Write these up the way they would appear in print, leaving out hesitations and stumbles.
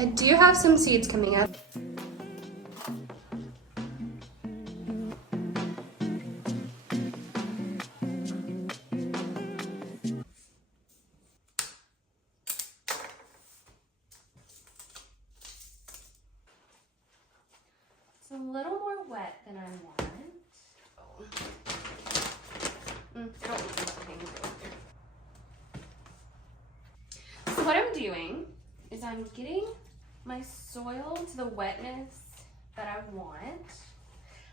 I do have some seeds coming up. It's a little more wet than I want. Oh. I don't need anything over here. So what I'm doing is I'm getting my soil to the wetness that I want.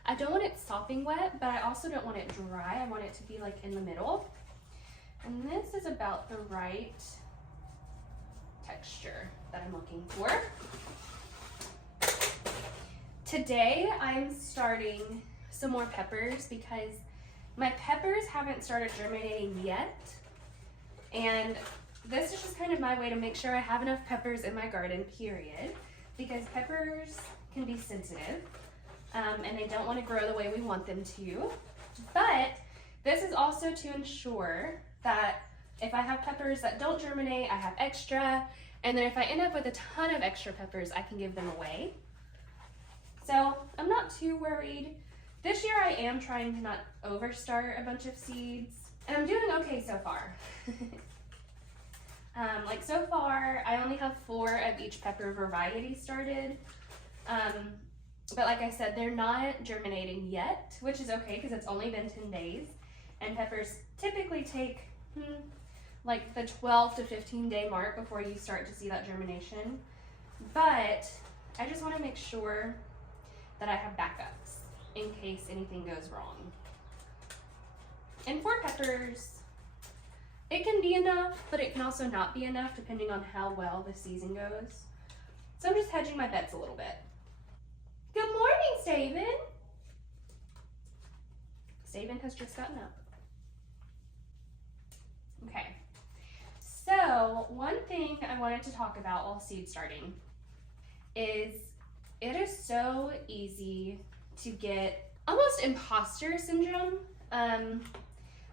I don't want it sopping wet, but I also don't want it dry. I want it to be like in the middle. And this is about the right texture that I'm looking for. Today I'm starting some more peppers because my peppers haven't started germinating yet. And this is just kind of my way to make sure I have enough peppers in my garden, period, because peppers can be sensitive and they don't want to grow the way we want them to. But this is also to ensure that if I have peppers that don't germinate, I have extra, and then if I end up with a ton of extra peppers, I can give them away. So I'm not too worried. This year I am trying to not overstart a bunch of seeds, and I'm doing okay so far. Like so far, I only have 4 of each pepper variety started. But like I said, they're not germinating yet, which is okay because it's only been 10 days. And peppers typically take like the 12 to 15 day mark before you start to see that germination. But I just want to make sure that I have backups in case anything goes wrong. And 4 peppers, it can be enough, but it can also not be enough depending on how well the season goes. So I'm just hedging my bets a little bit. Good morning, Staven. Staven has just gotten up. Okay, so one thing I wanted to talk about while seed starting is it is so easy to get almost imposter syndrome.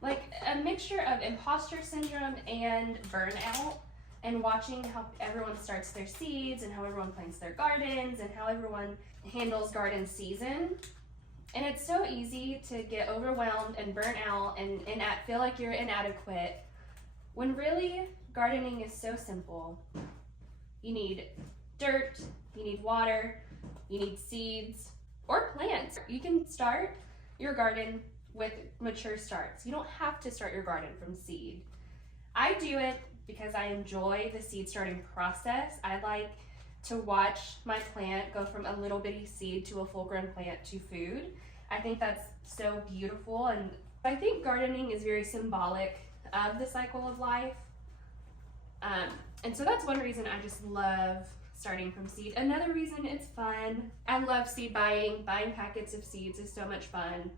Like a mixture of imposter syndrome and burnout, and watching how everyone starts their seeds and how everyone plants their gardens and how everyone handles garden season. And it's so easy to get overwhelmed and burn out and feel like you're inadequate, when really gardening is so simple. You need dirt, you need water, you need seeds or plants. You can start your garden with mature starts. You don't have to start your garden from seed. I do it because I enjoy the seed starting process. I like to watch my plant go from a little bitty seed to a full grown plant to food. I think that's so beautiful, and I think gardening is very symbolic of the cycle of life. And so that's one reason I just love starting from seed. Another reason, it's fun. I love seed buying. Buying packets of seeds is so much fun.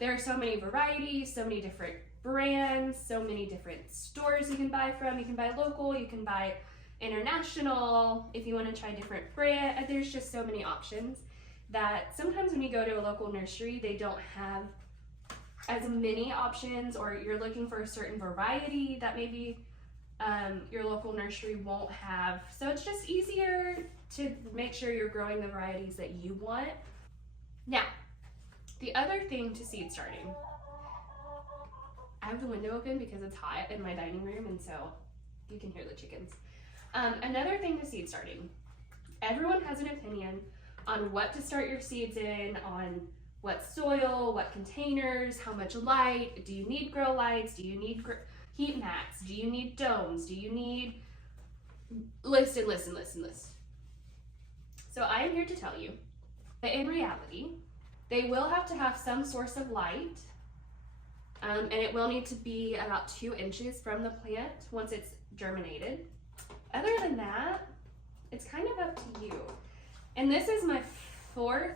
There are so many varieties, so many different brands, so many different stores you can buy from. You can buy local, you can buy international. If you want to try different brand, there's just so many options that sometimes when you go to a local nursery, they don't have as many options, or you're looking for a certain variety that maybe your local nursery won't have. So it's just easier to make sure you're growing the varieties that you want. Now, the other thing to seed starting, I have the window open because it's hot in my dining room, and so you can hear the chickens. Another thing to seed starting, everyone has an opinion on what to start your seeds in, on what soil, what containers, how much light. Do you need grow lights? Do you need heat mats? Do you need domes? Do you need list. So I am here to tell you that in reality, they will have to have some source of light, and it will need to be about 2 inches from the plant once it's germinated. Other than that, it's kind of up to you. And this is my fourth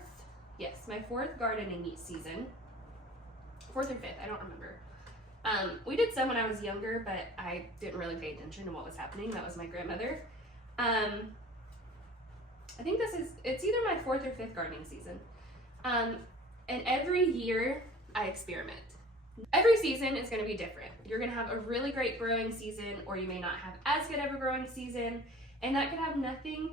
gardening season. 4th or 5th, I don't remember. We did some when I was younger, but I didn't really pay attention to what was happening. That was my grandmother. I think it's either my 4th or 5th gardening season. And every year I experiment. Every season is going to be different. You're going to have a really great growing season, or you may not have as good of a growing season, and that could have nothing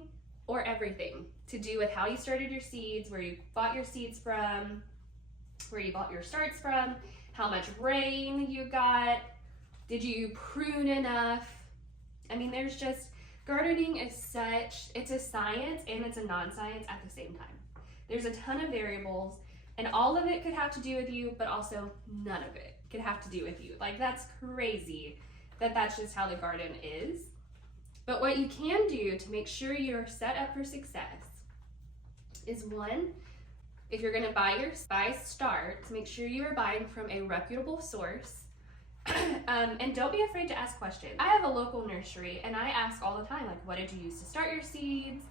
or everything to do with how you started your seeds, where you bought your seeds from, where you bought your starts from, how much rain you got, did you prune enough? I mean, there's just, gardening is such, it's a science and it's a non-science at the same time. There's a ton of variables, and all of it could have to do with you, but also none of it could have to do with you. Like, that's crazy that that's just how the garden is. But what you can do to make sure you're set up for success is, one, if you're gonna buy starts, make sure you are buying from a reputable source. And don't be afraid to ask questions. I have a local nursery and I ask all the time, like, what did you use to start your seeds?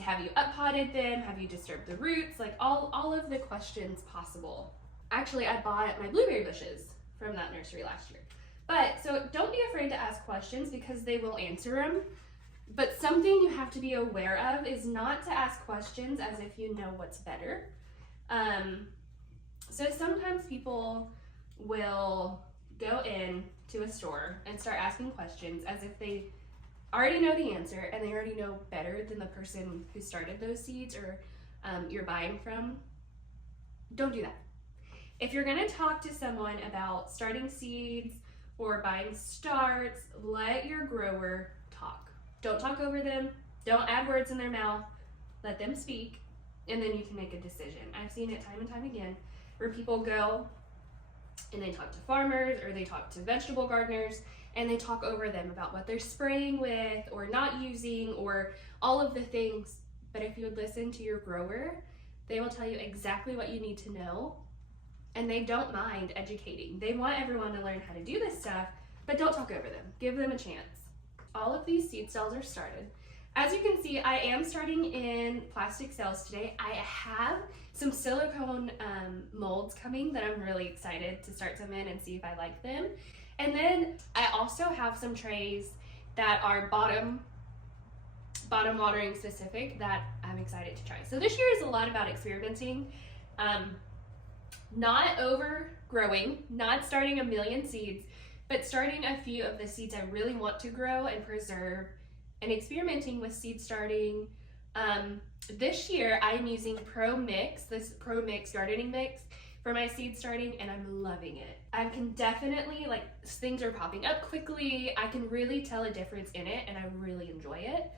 Have you up-potted them? Have you disturbed the roots? Like, all of the questions possible. Actually, I bought my blueberry bushes from that nursery last year. But, so don't be afraid to ask questions because they will answer them. But something you have to be aware of is not to ask questions as if you know what's better. So sometimes people will go in to a store and start asking questions as if they already know the answer and they already know better than the person who started those seeds or you're buying from. Don't do that. If you're gonna talk to someone about starting seeds or buying starts, let your grower talk. Don't talk over them. Don't add words in their mouth. Let them speak, and then you can make a decision. I've seen it time and time again where people go and they talk to farmers or they talk to vegetable gardeners and they talk over them about what they're spraying with or not using or all of the things. But if you would listen to your grower, they will tell you exactly what you need to know, and they don't mind educating. They want everyone to learn how to do this stuff, but don't talk over them. Give them a chance. All of these seed cells are started. As you can see, I am starting in plastic cells today. I have some silicone molds coming that I'm really excited to start some in and see if I like them. And then I also have some trays that are bottom watering specific that I'm excited to try. So this year is a lot about experimenting, not overgrowing, not starting a million seeds, but starting a few of the seeds I really want to grow and preserve, and experimenting with seed starting. This year I'm using this Pro Mix gardening mix for my seed starting, and I'm loving it. I can definitely, like, things are popping up quickly. I can really tell a difference in it, and I really enjoy it.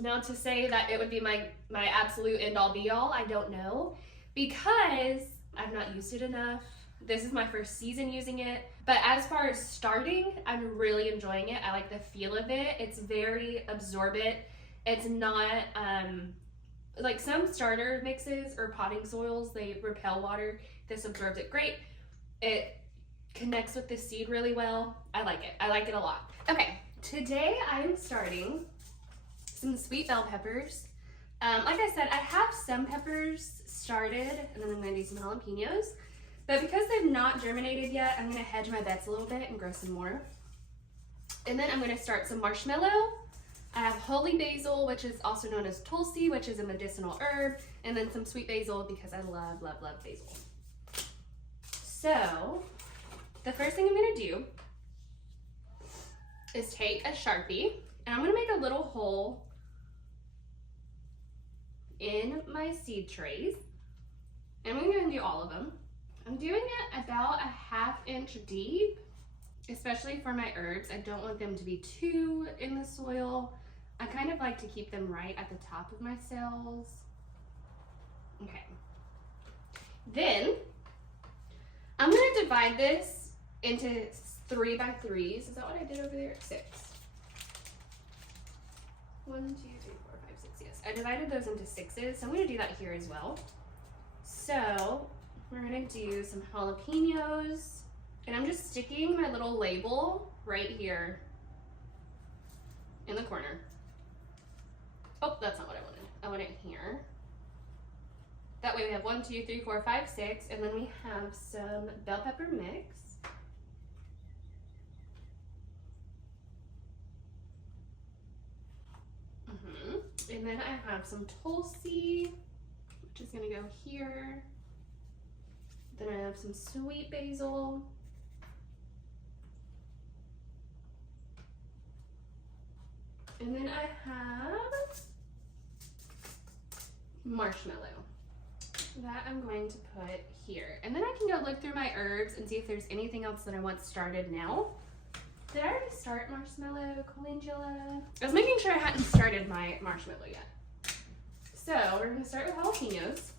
Now, to say that it would be my absolute end all be all, I don't know, because I've not used it enough. This is my first season using it. But as far as starting, I'm really enjoying it. I like the feel of it. It's very absorbent. It's not, like some starter mixes or potting soils, they repel water. This absorbs it great. It connects with the seed really well. I like it. I like it a lot. Okay, today I'm starting some sweet bell peppers. Like I said, I have some peppers started, and then I'm gonna do some jalapenos. But because they've not germinated yet, I'm gonna hedge my bets a little bit and grow some more. And then I'm gonna start some marshmallow. I have holy basil, which is also known as tulsi, which is a medicinal herb, and then some sweet basil because I love, love, love basil. So, the first thing I'm gonna do is take a Sharpie, and I'm gonna make a little hole in my seed trays. And I'm gonna do all of them. I'm doing it about a ½ inch deep, especially for my herbs. I don't want them to be too in the soil. I kind of like to keep them right at the top of my cells. Okay. Then I'm gonna divide this into 3 by 3s. Is that what I did over there? 6. 1, 2, 3, 4, 5, 6. Yes, I divided those into 6s. So I'm gonna do that here as well. So we're gonna do some jalapenos, and I'm just sticking my little label right here in the corner. Oh, that's not what I wanted. I want it here. That way we have 1, 2, 3, 4, 5, 6, and then we have some bell pepper mix. And then I have some tulsi, which is gonna go here. Then I have some sweet basil. And then I have marshmallow that I'm going to put here. And then I can go look through my herbs and see if there's anything else that I want started now. Did I already start marshmallow, calendula? I was making sure I hadn't started my marshmallow yet. So we're gonna start with jalapenos.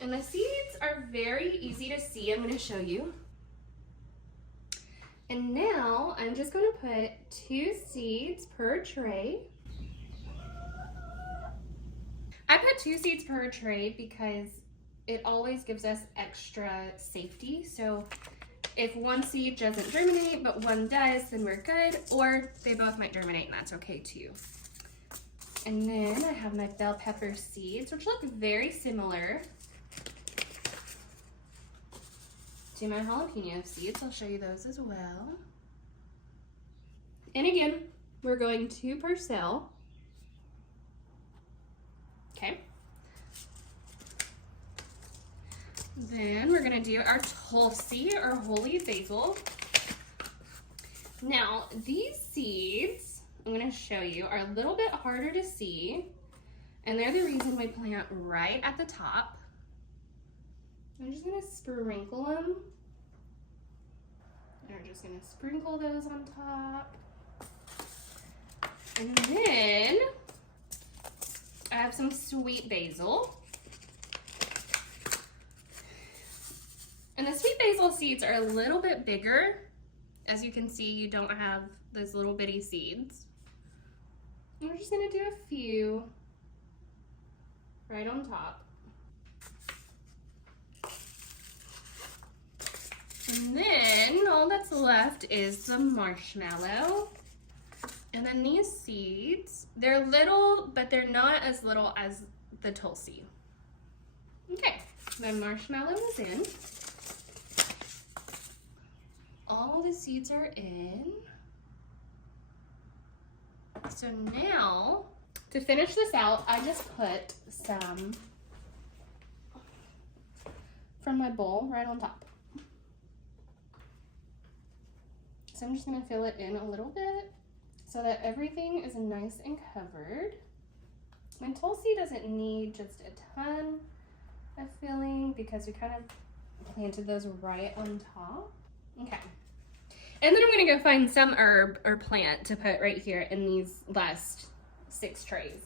And the seeds are very easy to see. I'm gonna show you. And now I'm just gonna put 2 seeds per tray. I put 2 seeds per tray because it always gives us extra safety. So if one seed doesn't germinate, but one does, then we're good. Or they both might germinate, and that's okay too. And then I have my bell pepper seeds, which look very similar to my jalapeno seeds. I'll show you those as well. And again, we're going 2 per cell. Okay. Then we're gonna do our tulsi or holy basil. Now, these seeds, I'm gonna show you, are a little bit harder to see, and they're the reason we plant right at the top. I'm just gonna sprinkle them. And we're just gonna sprinkle those on top. And then I have some sweet basil. And the sweet basil seeds are a little bit bigger. As you can see, you don't have those little bitty seeds. And we're just gonna do a few right on top. And then all that's left is the marshmallow. And then these seeds, they're little, but they're not as little as the tulsi. Okay, the marshmallow is in. All the seeds are in. So now, to finish this out, I just put some from my bowl right on top. So I'm just gonna fill it in a little bit so that everything is nice and covered. And tulsi doesn't need just a ton of filling because we kind of planted those right on top. Okay. And then I'm gonna go find some herb or plant to put right here in these last 6 trays.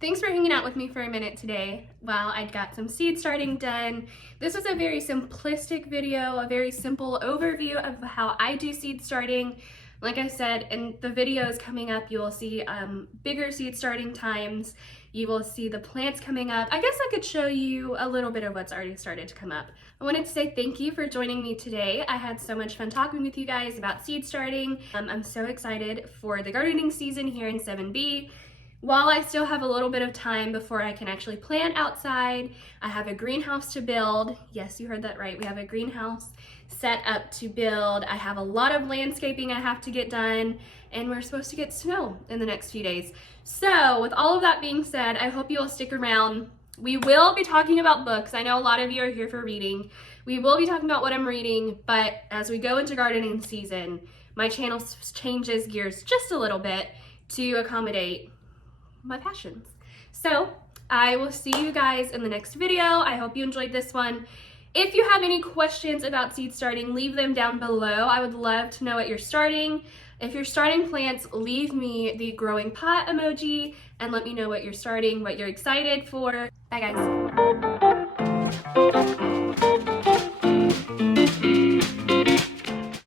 Thanks for hanging out with me for a minute today while I got some seed starting done. This was a very simplistic video, a very simple overview of how I do seed starting. Like I said, in the videos coming up, you will see bigger seed starting times. You will see the plants coming up. I guess I could show you a little bit of what's already started to come up. I wanted to say thank you for joining me today. I had so much fun talking with you guys about seed starting. I'm so excited for the gardening season here in 7B. While I still have a little bit of time before I can actually plant outside, I have a greenhouse to build. Yes, you heard that right. We have a greenhouse set up to build. I have a lot of landscaping I have to get done, and we're supposed to get snow in the next few days. So with all of that being said, I hope you will stick around. We will be talking about books. I know a lot of you are here for reading. We will be talking about what I'm reading, but as we go into gardening season, my channel changes gears just a little bit to accommodate my passions. So I will see you guys in the next video. I hope you enjoyed this one. If you have any questions about seed starting, leave them down below. I would love to know what you're starting. If you're starting plants, leave me the growing pot emoji and let me know what you're starting, what you're excited for. Bye guys.